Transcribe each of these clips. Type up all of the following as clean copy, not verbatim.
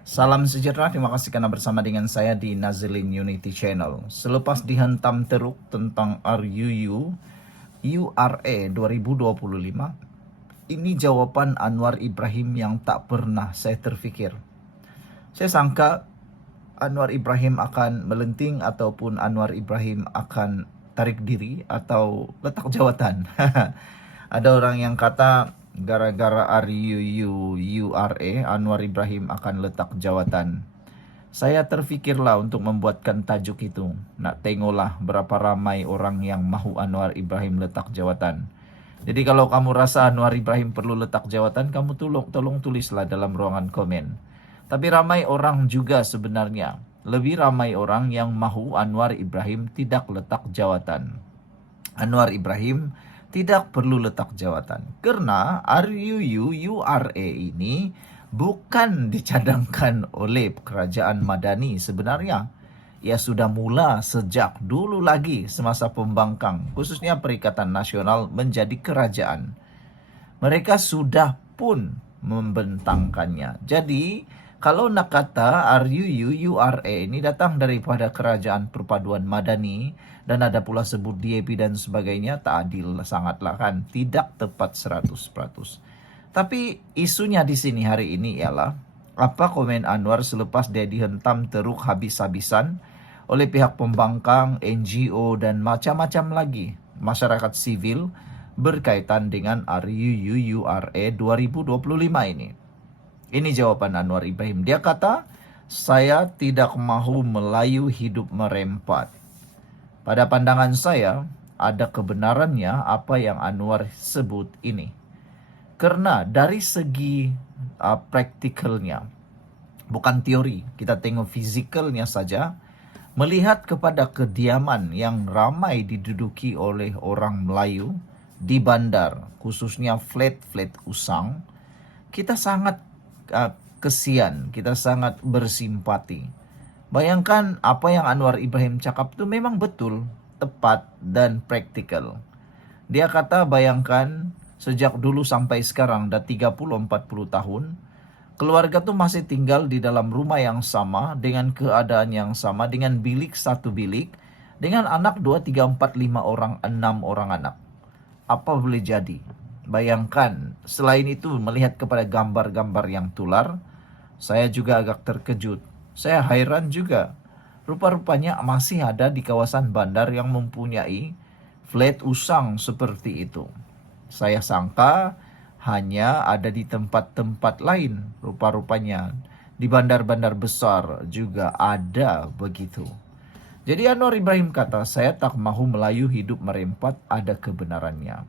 Salam sejahtera, terima kasih karena bersama dengan saya di Nazilin Unity Channel. Selepas dihentam teruk tentang RUU, URA 2025, ini jawaban Anwar Ibrahim yang tak pernah saya terfikir. Saya sangka Anwar Ibrahim akan melenting ataupun Anwar Ibrahim akan tarik diri atau letak jawatan. Ada orang yang kata gara-gara RUU URA Anwar Ibrahim akan letak jawatan. Saya terfikirlah untuk membuatkan tajuk itu. Nak tengoklah berapa ramai orang yang mahu Anwar Ibrahim letak jawatan. Jadi kalau kamu rasa Anwar Ibrahim perlu letak jawatan, kamu tolong tulislah dalam ruangan komen. Tapi ramai orang juga sebenarnya. Lebih ramai orang yang mahu Anwar Ibrahim tidak letak jawatan. Anwar Ibrahim tidak perlu letak jawatan. Karena RUU URA ini bukan dicadangkan oleh kerajaan Madani sebenarnya. Ia sudah mula sejak dulu lagi semasa pembangkang, khususnya Perikatan Nasional menjadi kerajaan. Mereka sudah pun membentangkannya. Jadi, kalau nak kata RUU URA ini datang daripada kerajaan perpaduan Madani dan ada pula sebut DAP dan sebagainya, tak adil sangatlah kan, tidak tepat 100%. Tapi isunya di sini hari ini ialah apa komen Anwar selepas dia dihentam teruk habis-habisan oleh pihak pembangkang, NGO dan macam-macam lagi masyarakat sivil berkaitan dengan RUU URA 2025 ini. Ini jawaban Anwar Ibrahim. Dia kata, saya tidak mahu Melayu hidup merempat. Pada pandangan saya, ada kebenarannya apa yang Anwar sebut ini. Karena dari segi praktikalnya, bukan teori, kita tengok fisikalnya saja, melihat kepada kediaman yang ramai diduduki oleh orang Melayu di bandar, khususnya flat-flat usang, kita sangat kesian, kita sangat bersimpati. Bayangkan apa yang Anwar Ibrahim cakap itu memang betul, tepat, dan praktikal. Dia kata bayangkan sejak dulu sampai sekarang, dah 30-40 tahun, keluarga tuh masih tinggal di dalam rumah yang sama, dengan keadaan yang sama, dengan bilik satu bilik, dengan anak 2, 3, 4, 5 orang, 6 orang anak. Apa boleh jadi? Bayangkan, selain itu melihat kepada gambar-gambar yang tular, saya juga agak terkejut. Saya hairan juga. Rupa-rupanya masih ada di kawasan bandar yang mempunyai flat usang seperti itu. Saya sangka hanya ada di tempat-tempat lain. Rupa-rupanya di bandar-bandar besar juga ada begitu. Jadi Anwar Ibrahim kata, saya tak mahu Melayu hidup merempat, ada kebenarannya.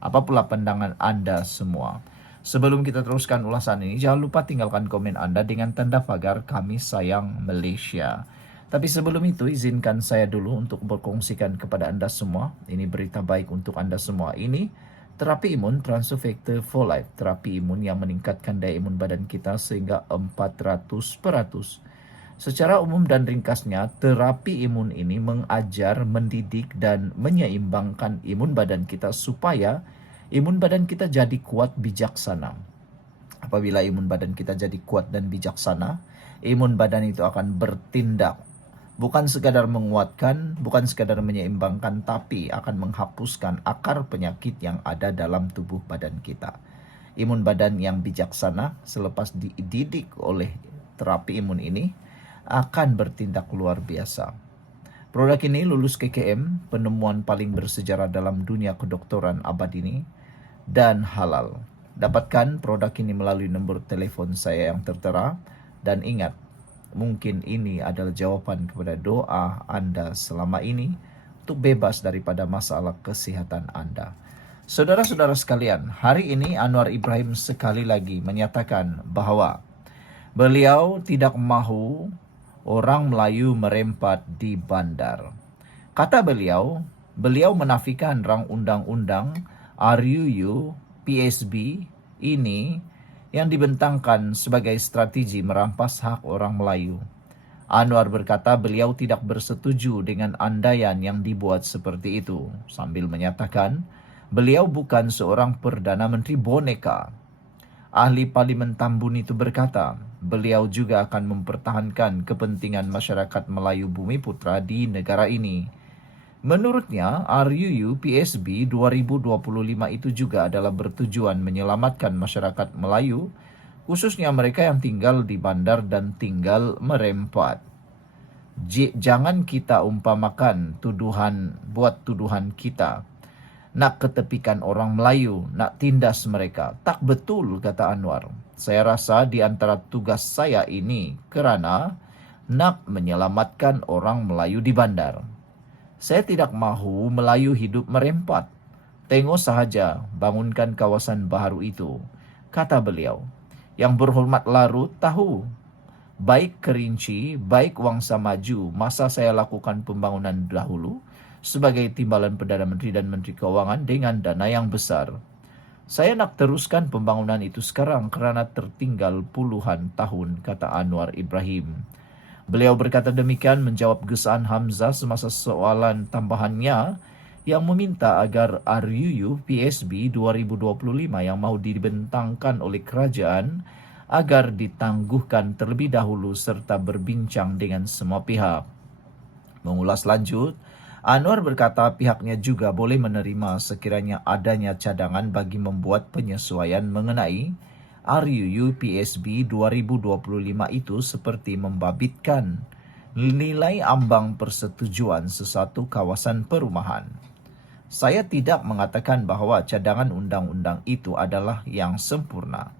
Apa pula pandangan Anda semua? Sebelum kita teruskan ulasan ini, jangan lupa tinggalkan komen Anda dengan tanda pagar kami sayang Malaysia. Tapi sebelum itu, izinkan saya dulu untuk berkongsikan kepada Anda semua. Ini berita baik untuk Anda semua. Ini terapi imun Transofactor for Life. Terapi imun yang meningkatkan daya imun badan kita sehingga 400%. Secara umum dan ringkasnya, terapi imun ini mengajar, mendidik, dan menyeimbangkan imun badan kita supaya imun badan kita jadi kuat bijaksana. Apabila imun badan kita jadi kuat dan bijaksana, imun badan itu akan bertindak. Bukan sekadar menguatkan, bukan sekadar menyeimbangkan, tapi akan menghapuskan akar penyakit yang ada dalam tubuh badan kita. Imun badan yang bijaksana selepas dididik oleh terapi imun ini akan bertindak luar biasa. Produk ini lulus KKM, penemuan paling bersejarah dalam dunia kedokteran abad ini, dan halal. Dapatkan produk ini melalui nombor telefon saya yang tertera, dan ingat, mungkin ini adalah jawaban kepada doa Anda selama ini untuk bebas daripada masalah kesehatan Anda. Saudara-saudara sekalian, hari ini Anwar Ibrahim sekali lagi menyatakan bahwa beliau tidak mahu orang Melayu merempat di bandar. Kata beliau menafikan rang undang-undang RUU PSB ini yang dibentangkan sebagai strategi merampas hak orang Melayu. Anwar berkata beliau tidak bersetuju dengan andaian yang dibuat seperti itu, sambil menyatakan beliau bukan seorang Perdana Menteri boneka. Ahli Parlimen Tambun itu berkata, beliau juga akan mempertahankan kepentingan masyarakat Melayu Bumiputra di negara ini. Menurutnya, RUU PSB 2025 itu juga adalah bertujuan menyelamatkan masyarakat Melayu, khususnya mereka yang tinggal di bandar dan tinggal merempat. Jangan kita umpamakan tuduhan kita. Nak ketepikan orang Melayu, nak tindas mereka. Tak betul, kata Anwar. Saya rasa di antara tugas saya ini kerana nak menyelamatkan orang Melayu di bandar. Saya tidak mahu Melayu hidup merempat. Tengok sahaja bangunkan kawasan baru itu, kata beliau. Yang berhormat Larut tahu, baik Kerinci, baik Wangsa Maju, masa saya lakukan pembangunan dahulu, sebagai timbalan Perdana Menteri dan Menteri Keuangan dengan dana yang besar. Saya nak teruskan pembangunan itu sekarang kerana tertinggal puluhan tahun, kata Anwar Ibrahim. Beliau berkata demikian menjawab gesaan Hamzah semasa soalan tambahannya yang meminta agar RUU PSB 2025 yang mahu dibentangkan oleh kerajaan agar ditangguhkan terlebih dahulu serta berbincang dengan semua pihak. Mengulas lanjut, Anwar berkata pihaknya juga boleh menerima sekiranya adanya cadangan bagi membuat penyesuaian mengenai RUU PSB 2025 itu seperti membabitkan nilai ambang persetujuan sesuatu kawasan perumahan. Saya tidak mengatakan bahawa cadangan undang-undang itu adalah yang sempurna.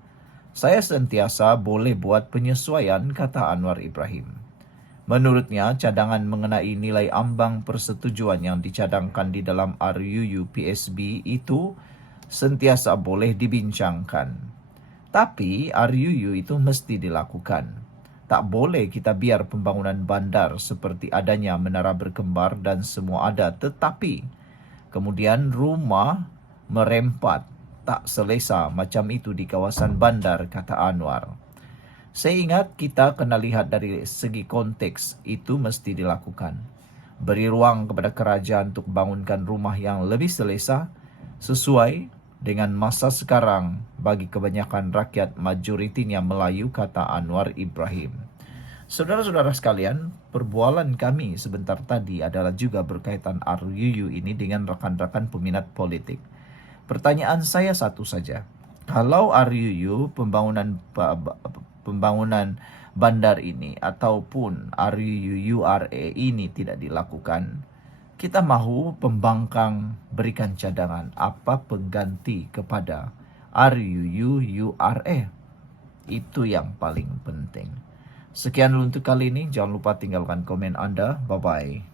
Saya sentiasa boleh buat penyesuaian, kata Anwar Ibrahim. Menurutnya, cadangan mengenai nilai ambang persetujuan yang dicadangkan di dalam RUU PSB itu sentiasa boleh dibincangkan. Tapi RUU itu mesti dilakukan. Tak boleh kita biar pembangunan bandar seperti adanya menara berkembar dan semua ada, tetapi kemudian rumah merempat tak selesa macam itu di kawasan bandar, kata Anwar. Saya ingat kita kena lihat dari segi konteks itu mesti dilakukan. Beri ruang kepada kerajaan untuk bangunkan rumah yang lebih selesa sesuai dengan masa sekarang bagi kebanyakan rakyat majoritinya Melayu, kata Anwar Ibrahim. Saudara-saudara sekalian, perbualan kami sebentar tadi adalah juga berkaitan RUU ini dengan rakan-rakan peminat politik. Pertanyaan saya satu saja. Kalau RUU pembangunan bandar ini ataupun RUU URA ini tidak dilakukan, kita mahu pembangkang berikan cadangan apa pengganti kepada RUU URA. Itu yang paling penting. Sekian dulu untuk kali ini. Jangan lupa tinggalkan komen Anda. Bye-bye.